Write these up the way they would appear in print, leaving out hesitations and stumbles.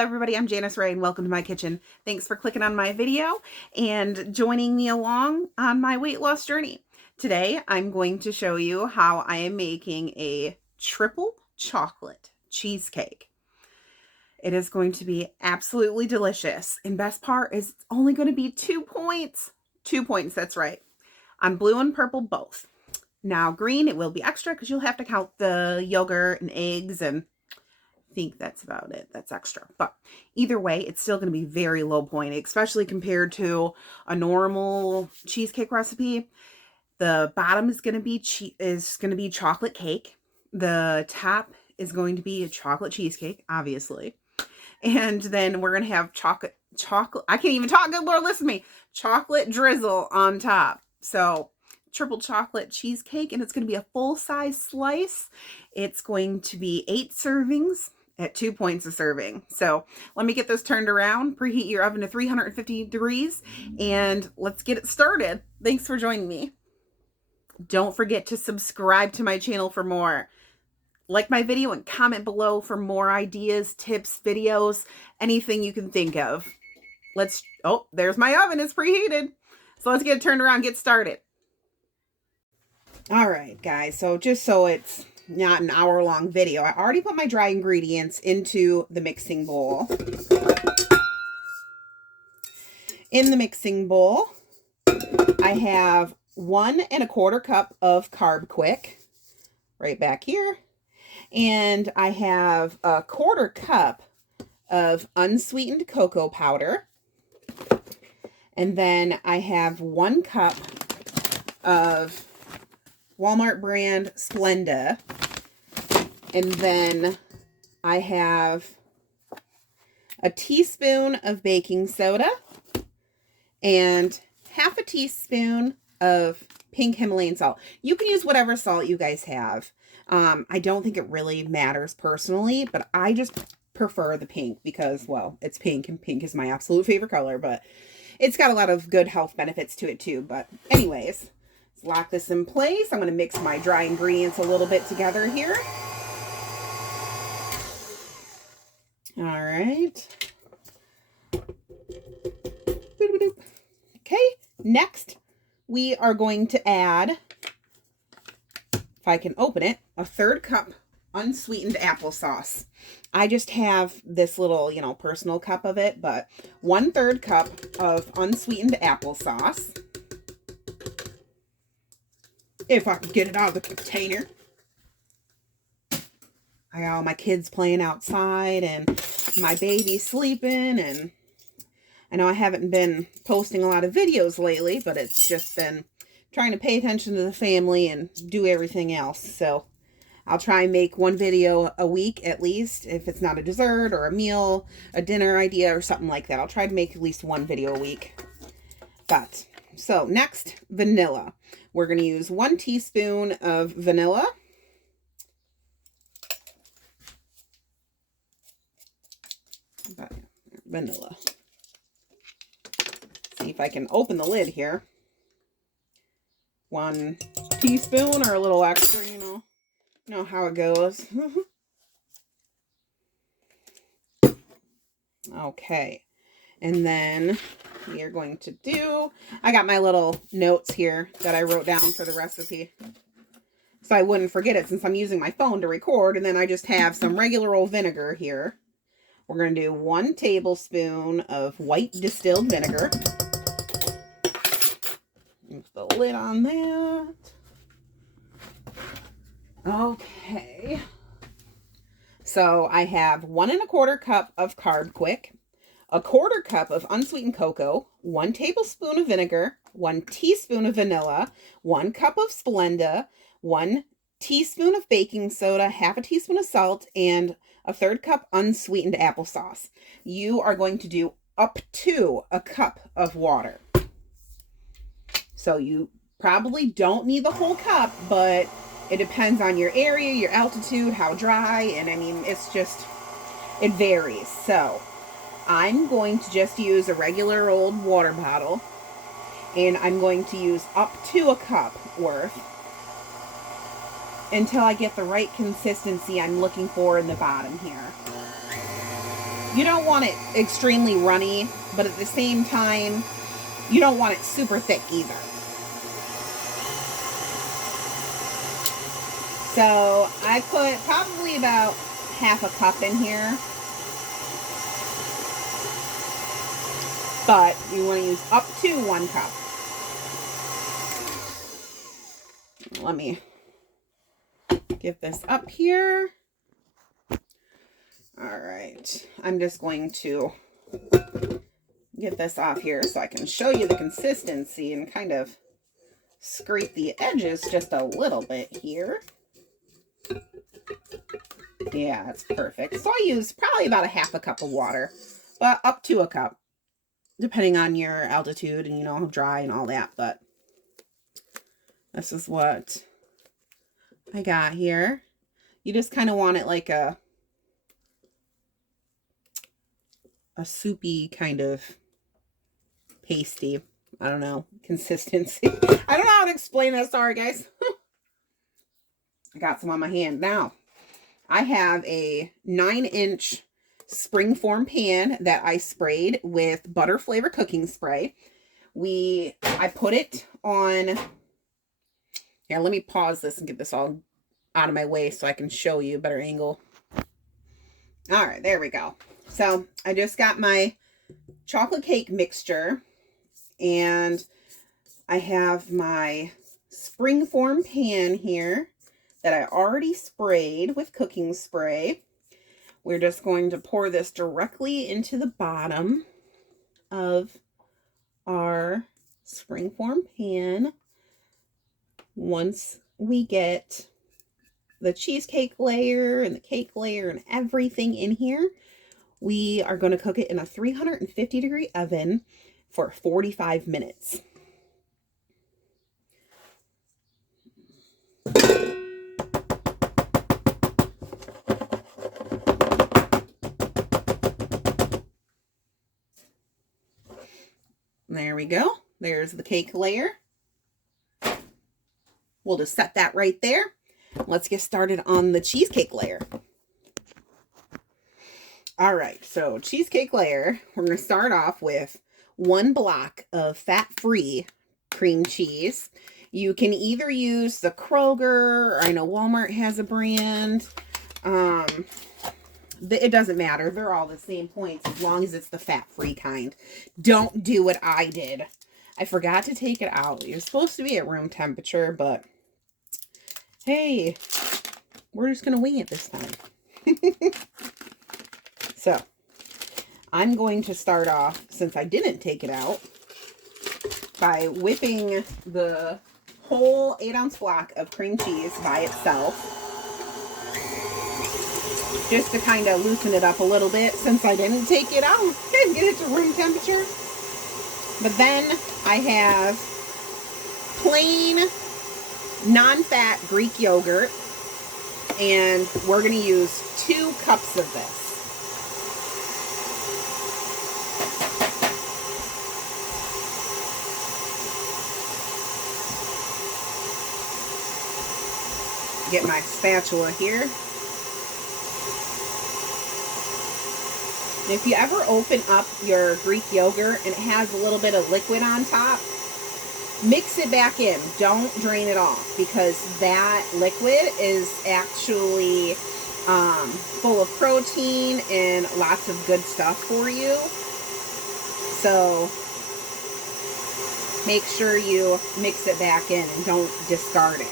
everybody, I'm Janice Ray and welcome to my kitchen. Thanks for clicking on my video and joining me along on my weight loss journey. Today I'm going to show you how I am making a triple chocolate cheesecake. It is going to be absolutely delicious, and best part is it's only going to be 2 points. 2 points, that's right. I'm blue and purple both. Now green, it will be extra because you'll have to count the yogurt and eggs, and I think that's about it. That's extra. But either way, it's still going to be very low point, especially compared to a normal cheesecake recipe. The bottom is going to be chocolate cake. The top is going to be a chocolate cheesecake, obviously. And then we're going to have chocolate, I can't even talk, good Lord, listen to me. Chocolate drizzle on top. So triple chocolate cheesecake, and it's going to be a full-size slice. It's going to be 8 servings at 2 points a serving. So let me get this turned around. Preheat your oven to 350 degrees, and let's get it started. Thanks for joining me. Don't forget to subscribe to my channel for more. Like my video and comment below for more ideas, tips, videos, anything you can think of. Oh, there's my oven. It's preheated. So let's get it turned around, get started. All right, guys. So just so it's not an hour-long video, I already put my dry ingredients into the mixing bowl. In the mixing bowl, I have 1 1/4 cup of Carbquick right back here. And I have a 1/4 cup of unsweetened cocoa powder. And then I have 1 cup of Walmart brand Splenda. And then I have a teaspoon of baking soda and half a teaspoon of pink Himalayan salt. You can use whatever salt you guys have. I don't think it really matters personally, but I just prefer the pink because, well, it's pink and pink is my absolute favorite color, but it's got a lot of good health benefits to it too. But anyways, let's lock this in place. I'm going to mix my dry ingredients a little bit together here. All right. Okay, next we are going to add, if I can open it, a 1/3 cup unsweetened applesauce. I just have this little, personal cup of it, but 1/3 cup of unsweetened applesauce. If I can get it out of the container. I got all my kids playing outside and my baby sleeping, and I know I haven't been posting a lot of videos lately, but it's just been trying to pay attention to the family and do everything else. So I'll try and make 1 video a week at least, if it's not a dessert or a meal, a dinner idea or something like that. I'll try to make at least 1 video a week. But, so next, vanilla. We're going to use 1 teaspoon of vanilla. Vanilla. See if I can open the lid here. 1 teaspoon or a little extra, you know how it goes. Okay. And then we are going to do, I got my little notes here that I wrote down for the recipe, so I wouldn't forget it since I'm using my phone to record. And then I just have some regular old vinegar here. We're going to do 1 tablespoon of white distilled vinegar. Put the lid on that. Okay. So I have 1 1/4 cup of Carbquick, a 1/4 cup of unsweetened cocoa, 1 tablespoon of vinegar, 1 teaspoon of vanilla, 1 cup of Splenda, 1 teaspoon of baking soda, half a teaspoon of salt, and a 1/3 cup unsweetened applesauce. You are going to do up to a cup of water. So you probably don't need the whole cup, but it depends on your area, your altitude, how dry, and I mean, it varies. So I'm going to just use a regular old water bottle, and I'm going to use up to a cup worth until I get the right consistency I'm looking for in the bottom here. You don't want it extremely runny, but at the same time, you don't want it super thick either. So I put probably about half a cup in here. But you want to use up to 1 cup. Let me get this up here. All right. I'm just going to get this off here so I can show you the consistency and kind of scrape the edges just a little bit here. Yeah, that's perfect. So I use probably about a half a cup of water, but up to a cup, depending on your altitude and, you know, how dry and all that. But this is what I got here. You just kind of want it like a soupy kind of pasty, I don't know, consistency. I don't know how to explain that. Sorry, guys. I got some on my hand. Now, I have a 9-inch springform pan that I sprayed with butter flavor cooking spray. I put it on, here, let me pause this and get this all out of my way so I can show you a better angle. All right, there we go. So I just got my chocolate cake mixture, and I have my springform pan here that I already sprayed with cooking spray. We're just going to pour this directly into the bottom of our springform pan. Once we get the cheesecake layer and the cake layer and everything in here, we are going to cook it in a 350-degree oven for 45 minutes. There we go. There's the cake layer. We'll just set that right there. Let's get started on the cheesecake layer. All right, so cheesecake layer, we're going to start off with 1 block of fat-free cream cheese. You can either use the Kroger, or I know Walmart has a brand. It doesn't matter. They're all the same points as long as it's the fat-free kind. Don't do what I did. I forgot to take it out. It was supposed to be at room temperature, but hey, we're just going to wing it this time. So, I'm going to start off, since I didn't take it out, by whipping the whole 8-ounce block of cream cheese by itself. Just to kind of loosen it up a little bit, since I didn't take it out and get it to room temperature. But then I have plain, non-fat Greek yogurt, and we're going to use 2 cups of this. Get my spatula here. If you ever open up your Greek yogurt and it has a little bit of liquid on top, mix it back in. Don't drain it off, because that liquid is actually full of protein and lots of good stuff for you. So make sure you mix it back in and don't discard it.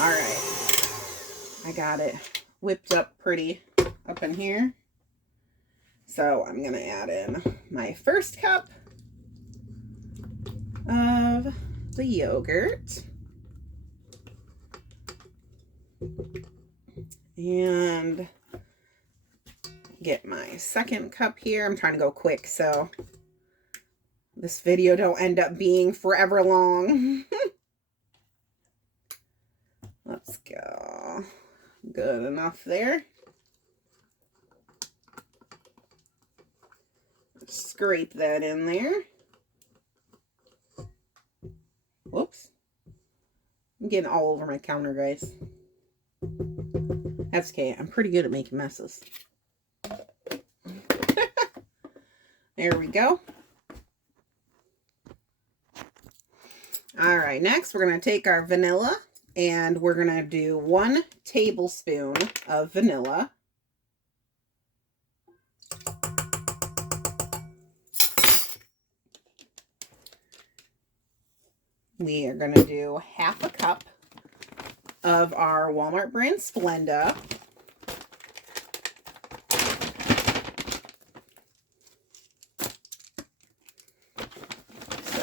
All right, I got it whipped up pretty up in here. So I'm going to add in my first cup of the yogurt. And get my second cup here. I'm trying to go quick so this video don't end up being forever long. Let's go. Good enough there. Scrape that in there. Whoops. I'm getting all over my counter, guys. That's okay. I'm pretty good at making messes. There we go. All right, next we're going to take our vanilla and we're going to do 1 tablespoon of vanilla. We are going to do 1/2 cup of our Walmart brand Splenda. So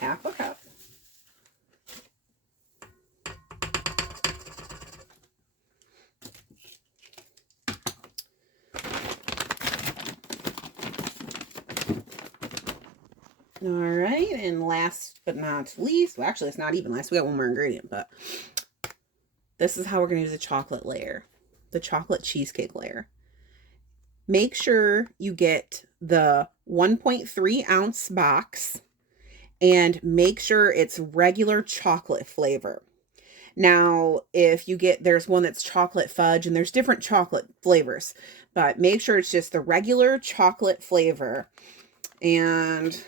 1/2 cup. All right, and last but not least, well, actually, it's not even last. We got one more ingredient, but this is how we're going to use the chocolate layer, the chocolate cheesecake layer. Make sure you get the 1.3 ounce box and make sure it's regular chocolate flavor. Now, if you get, there's one that's chocolate fudge and there's different chocolate flavors, but make sure it's just the regular chocolate flavor. And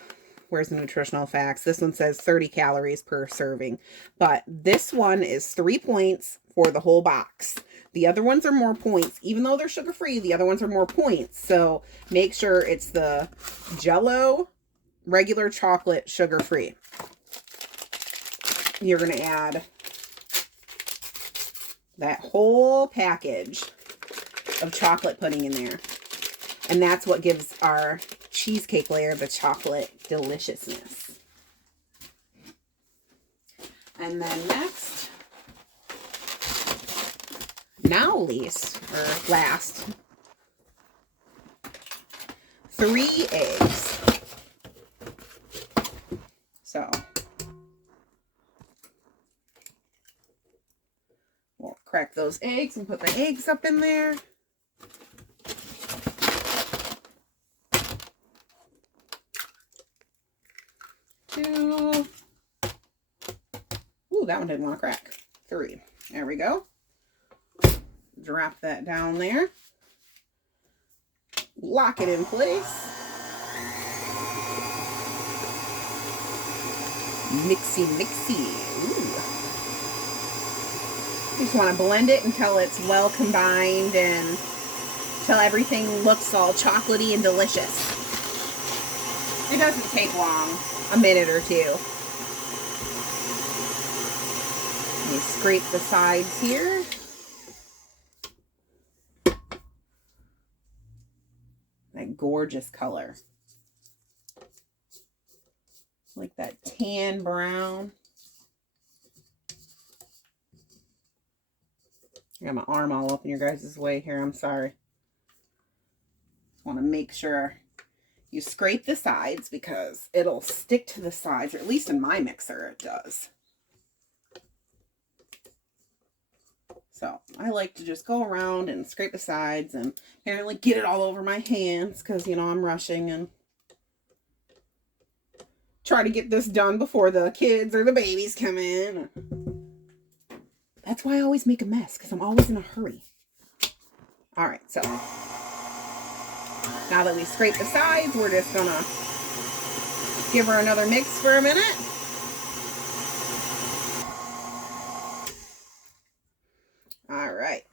where's the nutritional facts? This one says 30 calories per serving, but this one is 3 points for the whole box. The other ones are more points. Even though they're sugar-free, the other ones are more points. So make sure it's the Jello regular chocolate sugar-free. You're going to add that whole package of chocolate pudding in there. And that's what gives our cheesecake layer the chocolate deliciousness. And then next, now least, or last, 3 eggs. So we'll crack those eggs and put the eggs up in there. Two. Ooh, that one didn't want to crack. 3. There we go. Drop that down there. Lock it in place. Mixy, mixy. Ooh. You just want to blend it until it's well combined and until everything looks all chocolatey and delicious. It doesn't take long, a minute or 2. You scrape the sides here. That gorgeous color. Like that tan brown. I got my arm all up in your guys' way here. I'm sorry. Want to make sure you scrape the sides because it'll stick to the sides, or at least in my mixer it does. So I like to just go around and scrape the sides and apparently get it all over my hands because, you know, I'm rushing and try to get this done before the kids or the babies come in. That's why I always make a mess, because I'm always in a hurry. All right, so now that we scrape the sides, we're just gonna give her another mix for a minute. All right.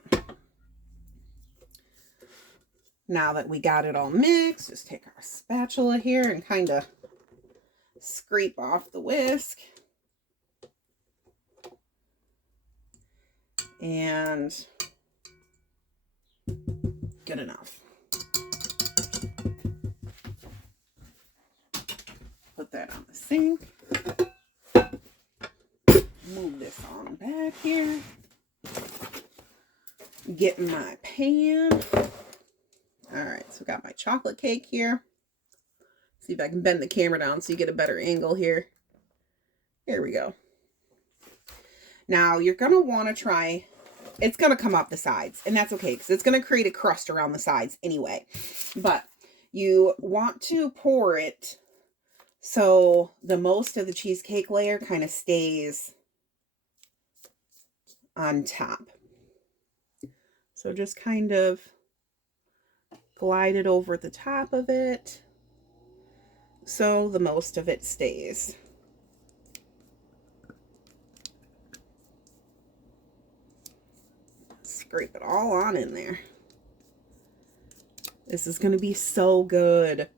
Now that we got it all mixed, just take our spatula here and kind of scrape off the whisk. And good enough. Put that on the sink. Move this on back here. Get my pan. All right, so I got my chocolate cake here. See if I can bend the camera down so you get a better angle here. Here we go. Now you're going to want to try, it's going to come up the sides, and that's okay because it's going to create a crust around the sides anyway. But you want to pour it so the most of the cheesecake layer kind of stays on top. So just kind of glide it over the top of it. so the most of it stays. Scrape it all on in there. This is going to be so good.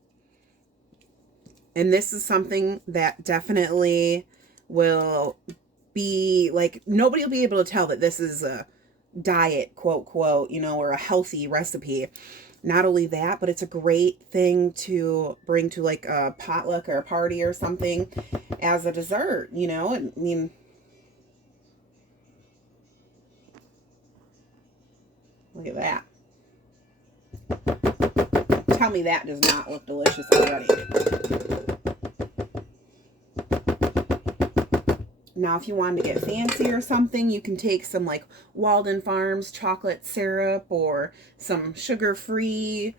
And this is something that definitely will be like, nobody will be able to tell that this is a diet, quote, quote, you know, or a healthy recipe. Not only that, but it's a great thing to bring to like a potluck or a party or something as a dessert, you know? I mean, look at that. Tell me that does not look delicious already. Now, if you wanted to get fancy or something, you can take some like Walden Farms chocolate syrup or some sugar-free,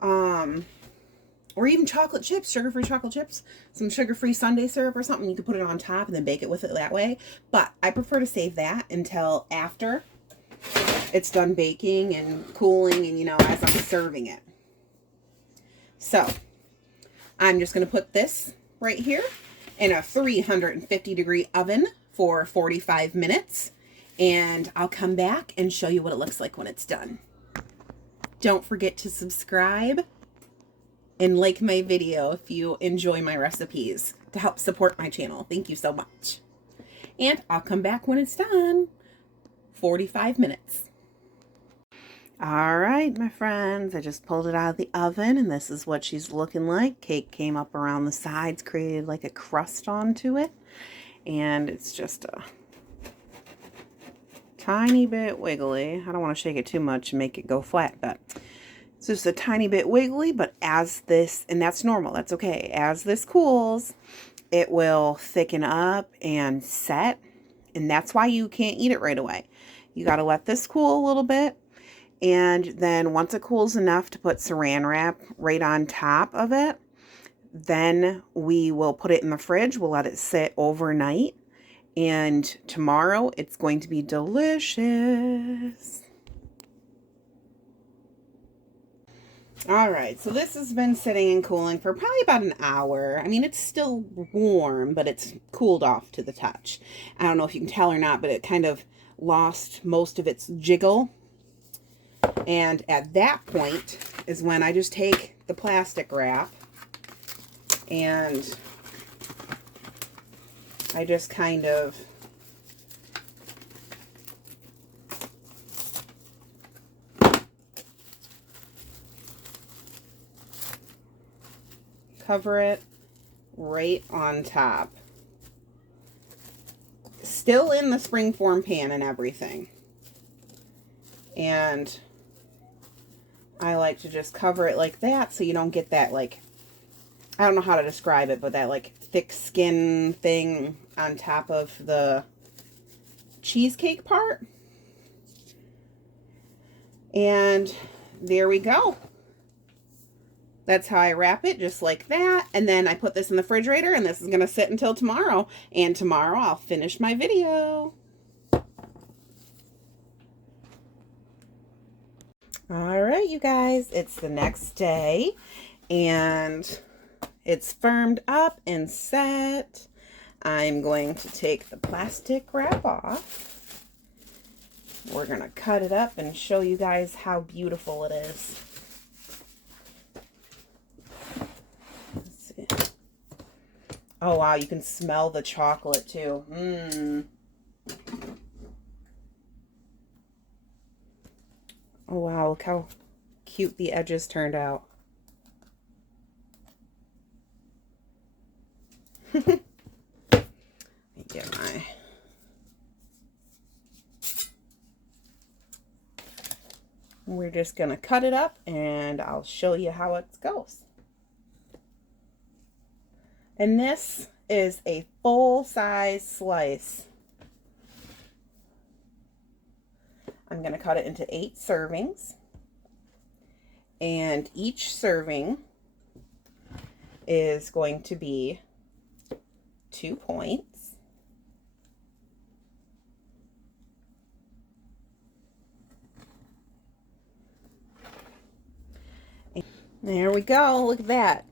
or even chocolate chips, sugar-free chocolate chips, some sugar-free Sundae syrup or something. You can put it on top and then bake it with it that way. But I prefer to save that until after it's done baking and cooling and, you know, as I'm serving it. So I'm just going to put this right here in a 350-degree oven for 45 minutes. And I'll come back and show you what it looks like when it's done. Don't forget to subscribe and like my video if you enjoy my recipes to help support my channel. Thank you so much. And I'll come back when it's done. 45 minutes. All right, my friends, I just pulled it out of the oven and this is what she's looking like. Cake came up around the sides, created like a crust onto it. And it's just a tiny bit wiggly. I don't want to shake it too much and make it go flat, but it's just a tiny bit wiggly. But as this, and that's normal, that's okay. As this cools, it will thicken up and set. And that's why you can't eat it right away. You got to let this cool a little bit. And then once it cools enough to put saran wrap right on top of it, then we will put it in the fridge. We'll let it sit overnight. And tomorrow it's going to be delicious. All right, so this has been sitting and cooling for probably about an hour. I mean, it's still warm, but it's cooled off to the touch. I don't know if you can tell or not, but it kind of lost most of its jiggle. And at that point is when I just take the plastic wrap and I just kind of cover it right on top. Still in the springform pan and everything. And I like to just cover it like that so you don't get that, like, I don't know how to describe it, but that like thick skin thing on top of the cheesecake part. And there we go. That's how I wrap it, just like that. And then I put this in the refrigerator and this is going to sit until tomorrow. And tomorrow I'll finish my video. All right, you guys, it's the next day and it's firmed up and set. I'm going to take the plastic wrap off. We're going to cut it up and show you guys how beautiful it is. Let's see. Oh, wow, you can smell the chocolate too. Oh, wow, look how cute the edges turned out. Let me get my... We're just going to cut it up and I'll show you how it goes. And this is a full-size slice. I'm going to cut it into 8 servings. And each serving is going to be 2 points. There we go. Look at that.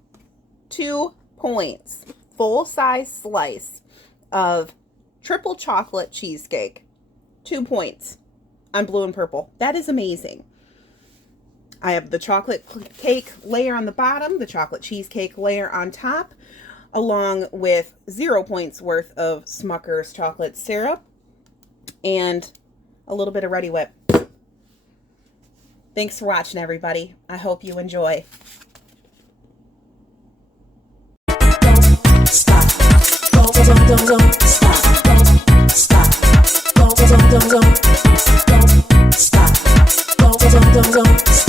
2 points, full-size slice of triple chocolate cheesecake. 2 points on blue and purple. That is amazing. I have the chocolate cake layer on the bottom, the chocolate cheesecake layer on top, along with 0 points worth of Smuckers chocolate syrup and a little bit of Redi Whip. Thanks for watching, everybody. I hope you enjoy. Stop. Don't stop. Don't stop. Don't stop. Don't stop.